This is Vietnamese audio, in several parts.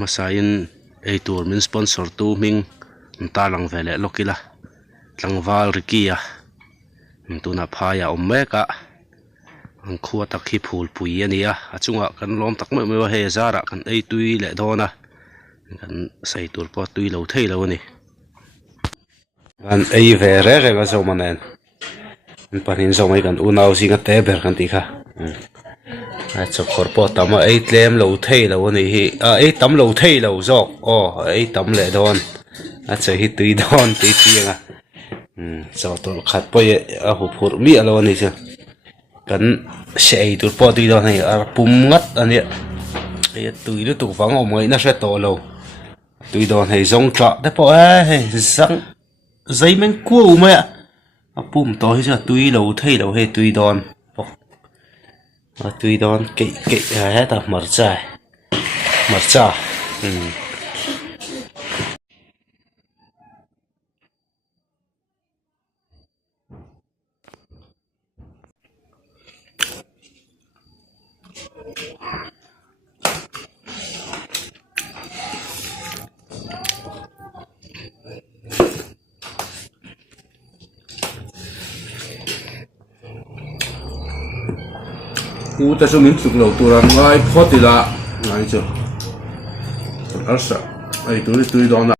masain ei tur min sponsor tu ming ta lang vele lokila tlangwal rikia tuna phaya ommeka ang khuwa takhi phul pui ania achunga kan lom tak me me he zara kan ei tui le dona kan sei tur po tui lo thei lo ni kan ei ve re re ga zo manen panin zo mai kan unau singa te ber kan ti kha a chok khor po tama ei tlem lo thei lo ni hi a ei tam lo thei lo zo o ei tam le don a che hi tui don ti tianga zo tol khat po ye a hu phur mi alo ni cha kan sei tur po tui don nei ar pum ngat ani e tui lu tu wang om ngai na se to lo tui don hei zong tla te po a hei sang zai men ku ma a pum to hi cha tui lo thei lo he tui don po a tui don ke he ta marcha u ta so min suk lo turan ngai photila ngai chu arsa ai tui don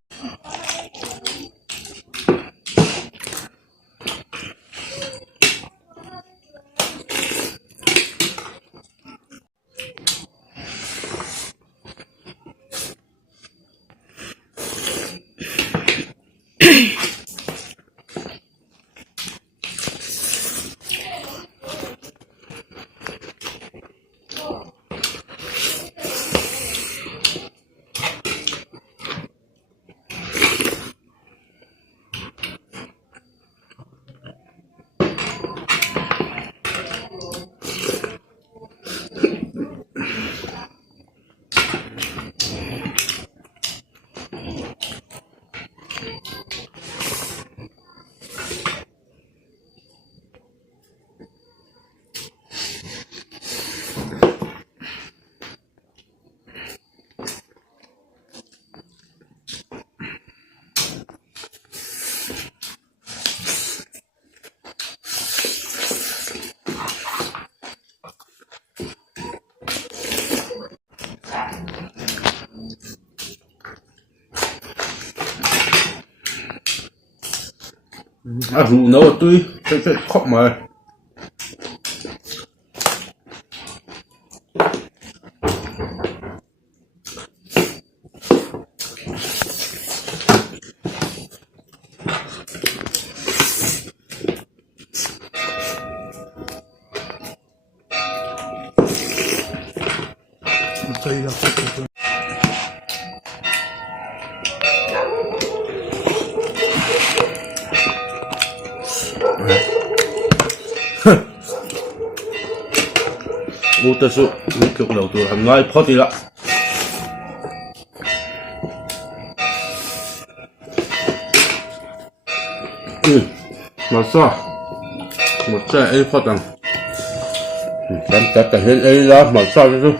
a ru no tui se khop ma u ta su min suk lo turan ngai photila marcha ei photang kan ta hen ei la marcha su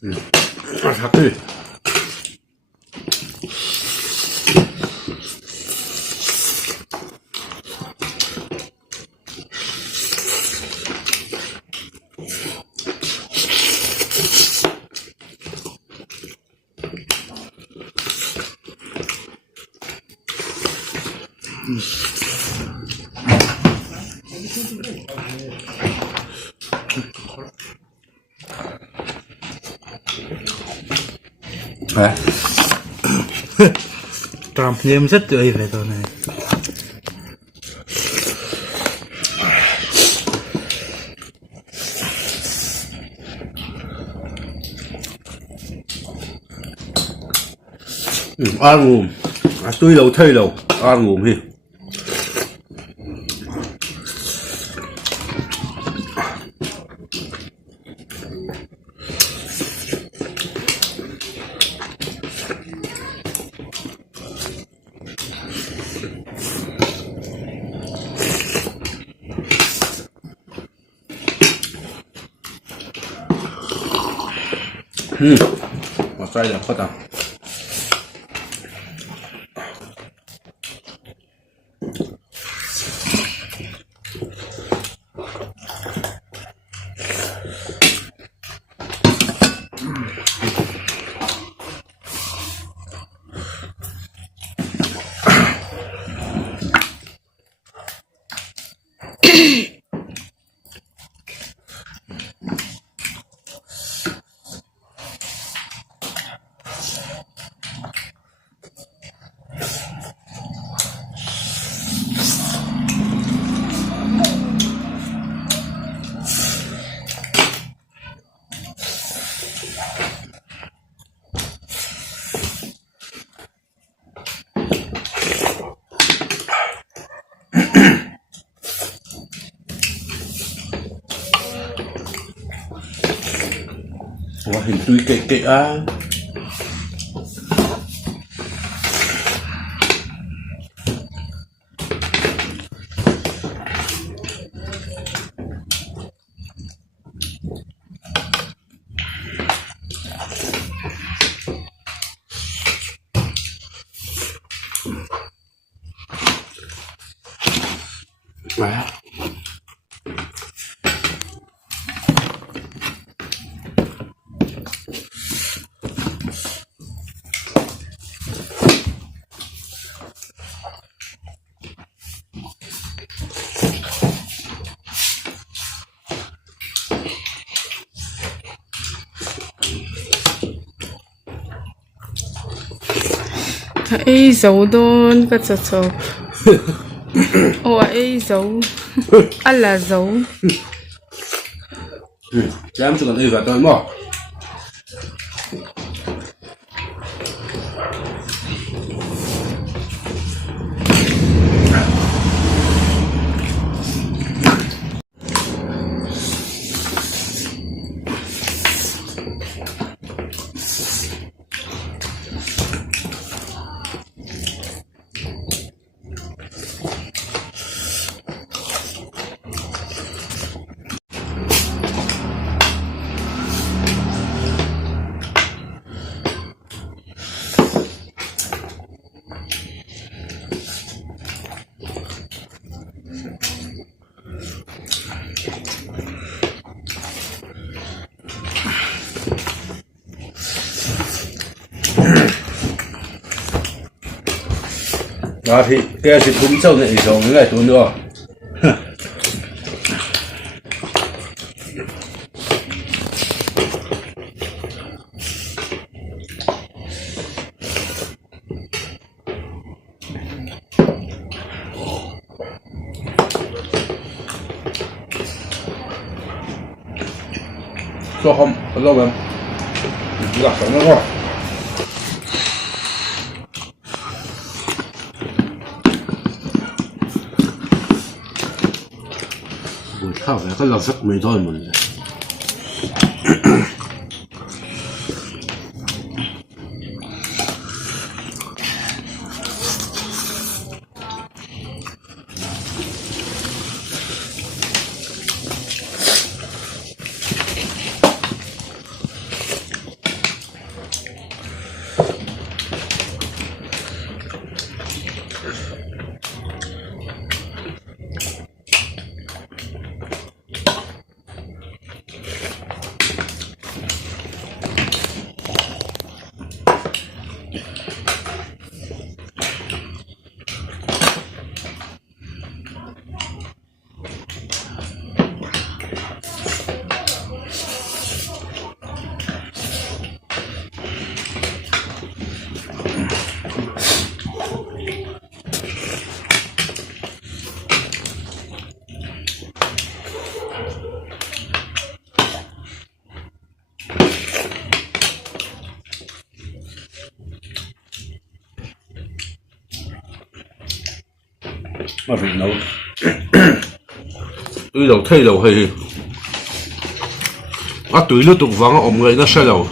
Happy. Trump nêm rất tuyệt vềตัวnày. Ăn ngùm, tuy lâu thay lâu, ăn ngùm hi. Masaya apa tak? Wah, itu kek ah. Wah. Ấy dấu đôn cái chợ chợ ấy dấu ăn là dấu Em chỉ cần đi vào tôi mò đó thì cái thịt cũng sâu này rồi cái này tôi nữa cho không có lâu em gạt sống nó rồi thảo cái lọc rất mấy thôi mà mà phải nấu túi đầu thay đầu hay túi nó tục vắng ôm người nó sai đầu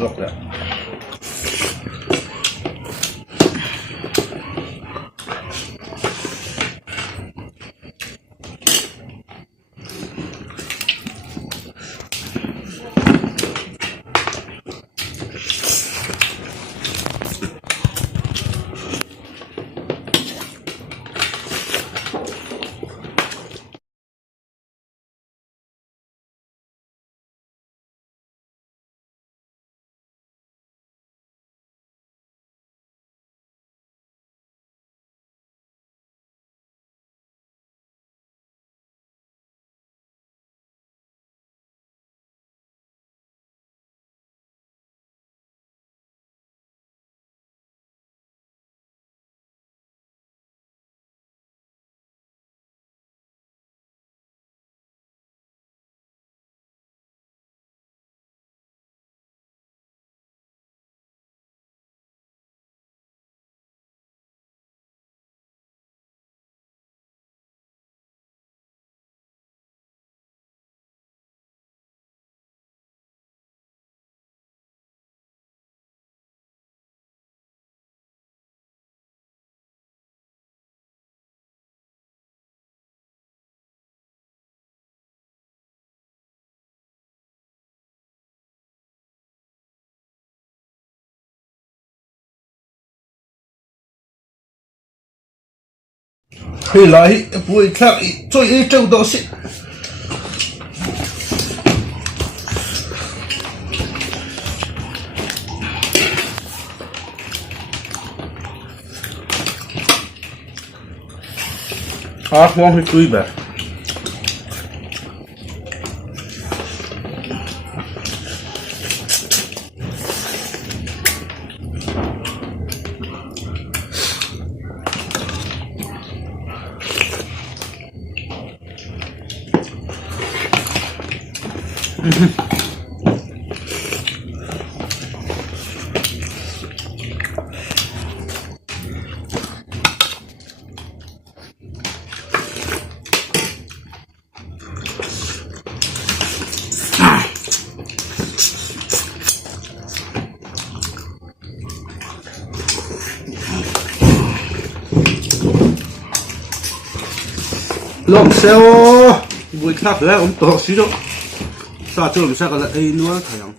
lọc đấy khi lại vui khác chơi ý trong đó xịn ngon thì tươi bè lòng xeo vui khác đấy ông tổ xí đâu sao chưa làm sao cả lại nữa thằng